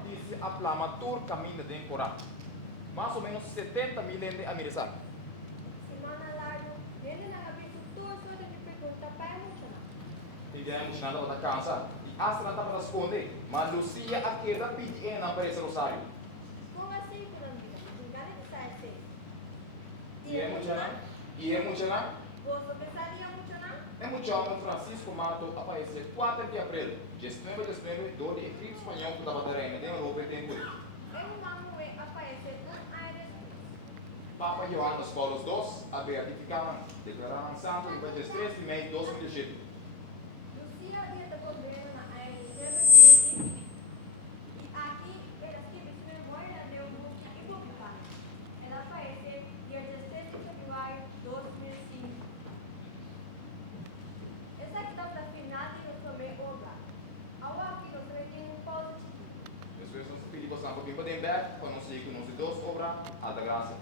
notícia a plamatur caminho de Corá. Mais ou menos 70 mil de americanos. Semana larga, ele não havia tudo sobre de pergunta para emocionar. Tivemos nada para casa. E Astra não estava respondendo. Mas Lucia aquela pediu na aparência Rosário. Como assim, Curandira? Engane que sai assim. E é muito lá. Você pensaria emocionar? É muito homem Francisco Mato apareceu 4 de abril. Gestembre, 2 de escrito espanhol que estava terreno. Deu um novo tempo. Eu não vou aparecer com Aires. Papa Johannes Paulo II a beatificaram, declararam santo em 23 de maio de 2007. Lucia dia do governo na Aires e aqui elas que distribuem a neurônica e publicaram. Ela aparece dia 16 de fevereiro de 2005. Essa aqui está para final de nossa obra. Ao aqui nós temos um positivo. Isso é um espírito santo que podem ver, quando se conhece 2 obras, alta graça.